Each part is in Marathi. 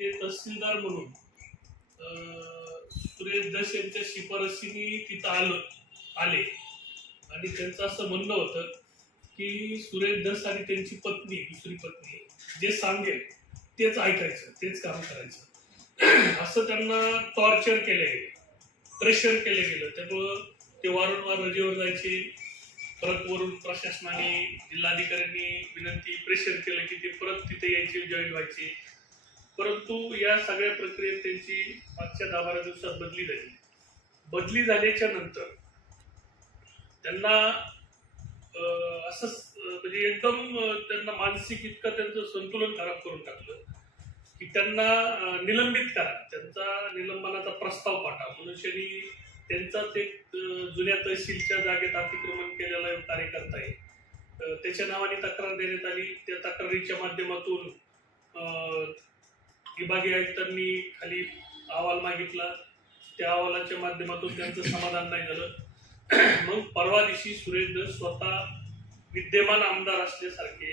ते तहसीलदार म्हणून सुरेश दस यांच्या शिफारसीने तिथं आले आणि त्यांचं असं म्हणणं होतं की सुरेश दस आणि त्यांची पत्नी, दुसरी पत्नी, जे सांगेल तेच ऐकायचं, तेच काम करायचं, असं त्यांना टॉर्चर केलं गेलं, प्रेशर केलं गेलं. त्यामुळं ते वारंवार रजेवर जायचे. परत वरून प्रशासनाने, जिल्हाधिकाऱ्यांनी विनंती, प्रेशर केलं की ते परत तिथे यायचे, जॉईन व्हायचे. परंतु या सगळ्या प्रक्रियेत त्यांची मागच्या 10-12 दिवसात बदली झाली. बदली झाल्याच्या नंतर त्यांना असं म्हणजे एकदम त्यांना मानसिक इतकं त्यांचं संतुलन खराब करून टाकलं की त्यांना निलंबित करा, त्यांचा निलंबनाचा प्रस्ताव पाठवा. मनुष्यानी त्यांचाच एक जुन्या तहसीलच्या जागेत अतिक्रमण केलेला कार्यकर्ता आहे, त्याच्या नावाने तक्रार देण्यात आली. त्या तक्रारीच्या माध्यमातून विभागीय आयुक्तांनी खाली अहवाल मागितला. त्या अहवालाच्या माध्यमातून त्यांचं समाधान नाही झालं. मग परवा दिवशी सुरेश दस स्वतः विद्यमान आमदार असल्यासारखे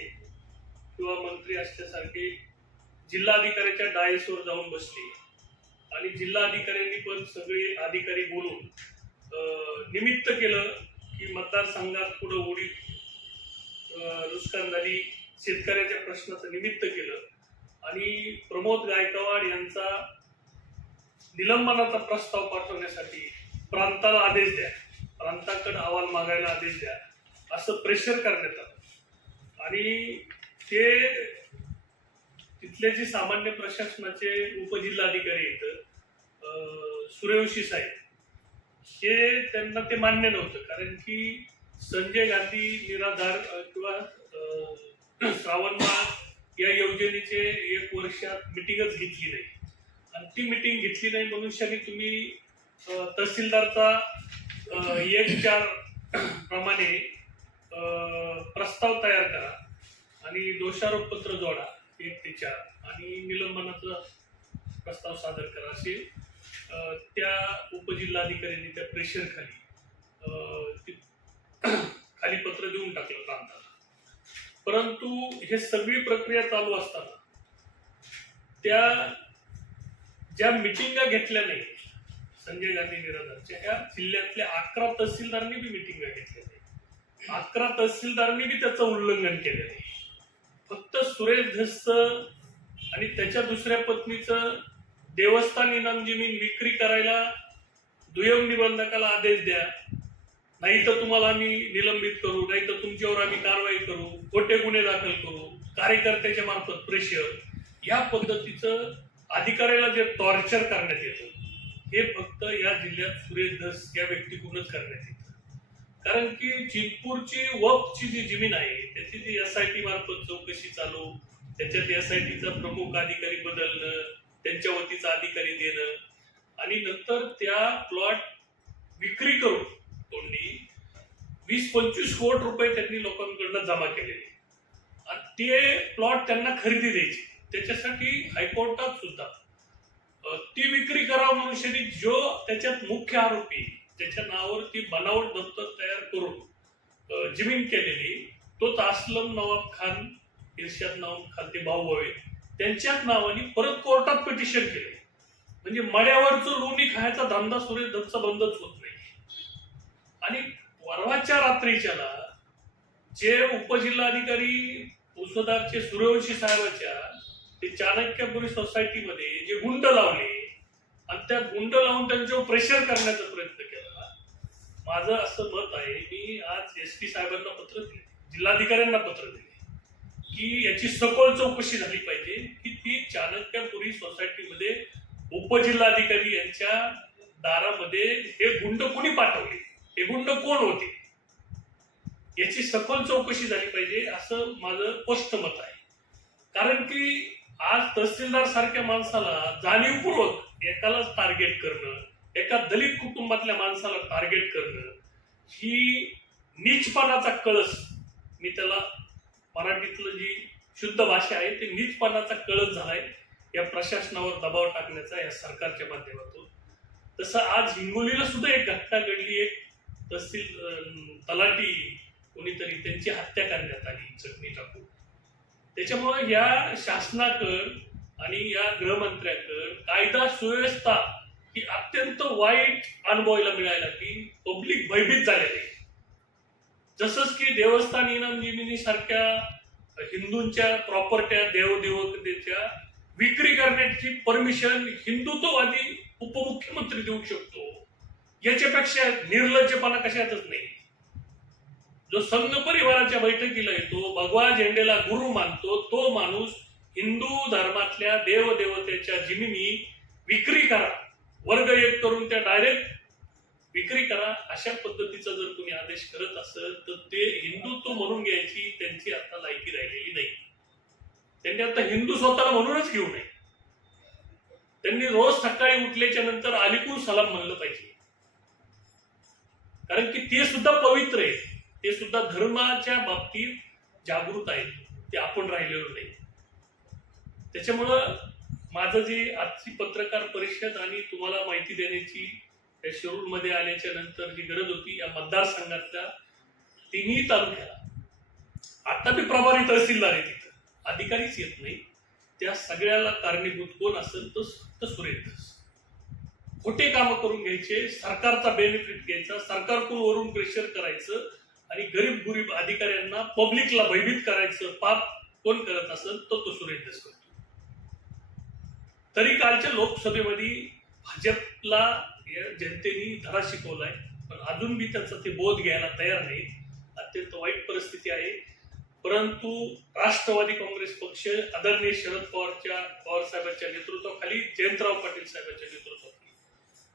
किंवा मंत्री असल्यासारखे जिल्हाधिकाऱ्याच्या डायसवर जाऊन बसले आणि जिल्हाधिकाऱ्यांनी पण सगळे अधिकारी बोलून निमित्त केलं की मतदारसंघात पुढे ओढी नुकसान झाली, शेतकऱ्याच्या प्रश्नाचं निमित्त केलं आणि प्रमोद गायकवाड यांचा निलंबनाचा प्रस्ताव पाठवण्यासाठी प्रांताला आदेश द्या, प्रांताकडे अहवाल मागायला आदेश द्या, असं प्रेशर करण्यात आलं. आणि ते तिथले जे सामान्य प्रशासनाचे उपजिल्हाधिकारी आहेत सूर्यवंशी साहेब, हे त्यांना ते मान्य नव्हतं. कारण की संजय गांधी निराधार किंवा श्रावणबाळ या योजनेचे 1 वर्षात मिटिंगच घेतली नाही आणि ती मिटिंग घेतली नाही मनुष्याने तुम्ही तहसीलदारचा 1-4 प्रमाणे प्रस्ताव तयार करा आणि दोषारोप पत्र जोडा 1 ते 4 आणि निलंबनाचा प्रस्ताव सादर करा, असे त्या उपजिल्हाधिकाऱ्यांनी त्या प्रेशर खाली पत्र देऊन टाकलं प्रांताला. परंतु हे सगळी प्रक्रिया चालू असताना त्या ज्या मिटिंगा घेतल्या नाही संजय गांधी निराधारच्या, ह्या जिल्ह्यातल्या 11 तहसीलदारांनी बी मिटिंगा घेतल्या नाही. 11 तहसीलदारांनी बी त्याचं उल्लंघन केलं नाही. फक्त सुरेश धस आणि त्याच्या दुसऱ्या पत्नीचं देवस्थान इनाम जमीन विक्री करायला दुय्यम निबंधकाला आदेश द्या, नाही तर तुम्हाला आम्ही निलंबित करू, नाही तर तुमच्यावर आम्ही कारवाई करू, खोटे गुन्हे दाखल करू, कार्यकर्त्याच्या मार्फत प्रेशर, या पद्धतीचं अधिकाऱ्याला जे टॉर्चर करण्यात येतं हे फक्त या जिल्ह्यात सुरेश धस या व्यक्तीकडूनच करण्यात येतं. कारण की चितपूरची वक्फची जी जमीन आहे त्याची जी SIT मार्फत चौकशी चालू, त्याच्यात SITचा प्रमुख अधिकारी बदलणं, त्यांच्या वतीचा अधिकारी देणं आणि नंतर त्या प्लॉट विक्री करून तोंडी 20-25 कोटी रुपये त्यांनी लोकांकडनं जमा केलेले आणि ते प्लॉट त्यांना खरेदी द्यायची. त्याच्यासाठी हायकोर्टात सुद्धा ती विक्री करावं मनुष्याने जो त्याच्यात मुख्य आरोपी, त्याच्या नावावर ती बनावट दफ्तर तयार करून जमीन केलेली, तोच असलम नवाब खान, इर्शाद नवाब खान, ते भाऊ भावे, त्यांच्याच नावाने परत कोर्टात पिटिशन केले. म्हणजे मड्यावरचं लोणी खायचा धंदा सुरेश दत्तचा बंदच होत नाही. आणि परवाच्या रात्रीच्याला जे उपजिल्हाधिकारी उसदारचे सूर्यवंशी साहेबाच्या ते चाणक्यपुरी सोसायटीमध्ये जे गुंड लावले आणि त्या गुंड लावून त्यांच्यावर प्रेशर करण्याचा प्रयत्न केला, माझं असं मत आहे, मी आज SP साहेबांना पत्र दिले, जिल्हाधिकाऱ्यांना पत्र दिले की याची सखोल चौकशी झाली पाहिजे की ती चाणक्यपुरी सोसायटीमध्ये उपजिल्हाधिकारी यांच्या दारामध्ये हे गुंड कोणी पाठवले, हे गुंड कोण होते, याची सखोल चौकशी झाली पाहिजे, असं माझं स्पष्ट मत आहे. कारण की आज तहसीलदार सारख्या माणसाला जाणीवपूर्वक एकालाच टार्गेट करणं, एका दलित कुटुंबातल्या माणसाला टार्गेट करणं, ही नीचपणाचा कळस, मी त्याला मराठीतलं जी शुद्ध भाषा आहे ते नीचपणाचा कळस झालाय या प्रशासनावर दबाव टाकण्याचा या सरकारच्या माध्यमातून. तसं आज हिंगोलीला सुद्धा एक घटना घडली, एक तहसील तलाठी कोणीतरी त्यांची हत्या करण्यात आली चटणी टाकून. त्याच्यामुळे या शासनाकडे आणि या गृहमंत्र्याकडे कायदा सुव्यवस्था ही अत्यंत वाईट अनुभवायला मिळायला की पब्लिक भयभीत झालेली आहे. जसंच की देवस्थान इनाम जमिनी सारख्या हिंदूंच्या प्रॉपर्ट्या देवदेवतेच्या विक्री करण्याची परमिशन हिंदुत्ववादी उपमुख्यमंत्री देऊ शकतो, याच्यापेक्षा निर्लज्जपणा कशातच नाही. जो संघ परिवाराच्या बैठकीला येतो, भगवा झेंडेला गुरु मानतो, तो माणूस हिंदू धर्मातल्या देवदेवतेच्या जमिनी विक्री करा, वर्ग एक करून त्या डायरेक्ट विक्री करा, अशा पद्धतीचा जर कोणी आदेश करत असेल तर ते हिंदुत्व म्हणून घ्यायची त्यांची आता लायकी राहिलेली नाही. त्यांनी आता हिंदू स्वतःला म्हणूनच घेऊ नये. त्यांनी रोज सकाळी उठल्याच्या नंतर अलीकूल सलाम म्हणलं पाहिजे, कारण की ते सुद्धा पवित्र आहे, ते सुद्धा धर्माच्या बाबतीत जागृत आहेत, ते आपण राहिलेलो नाही. त्याच्यामुळं माझं जी आजची पत्रकार परिषद आणि तुम्हाला माहिती देण्याची या शिरूर मध्ये आल्याच्या नंतर जी गरज होती, या मतदारसंघातल्या तिन्ही तालुक्याला आता बी प्रभारी तहसीलदार आहे, तिथं अधिकारीच येत नाही, त्या सगळ्याला कारणीभूत कोण असेल तर फक्त सुरेश धस. खोटे काम करून घ्यायचे, सरकारचा बेनिफिट घ्यायचा, सरकारकडून वरून प्रेशर करायचं आणि गरीब अधिकाऱ्यांना पब्लिकला भयभीत करायचं पाप कोण करत असेल तर तो सुरेश धस करतो. तरी कालच्या लोकसभेमध्ये भाजपला जनतेने धडा शिकवलाय, पण अजून बी त्याचा ते बोध घ्यायला तयार नाही. अत्यंत वाईट परिस्थिती आहे. परंतु राष्ट्रवादी काँग्रेस पक्ष आदरणीय शरद पवार साहेबांच्या नेतृत्वाखाली, जयंतराव पाटील साहेबांच्या नेतृत्वाखाली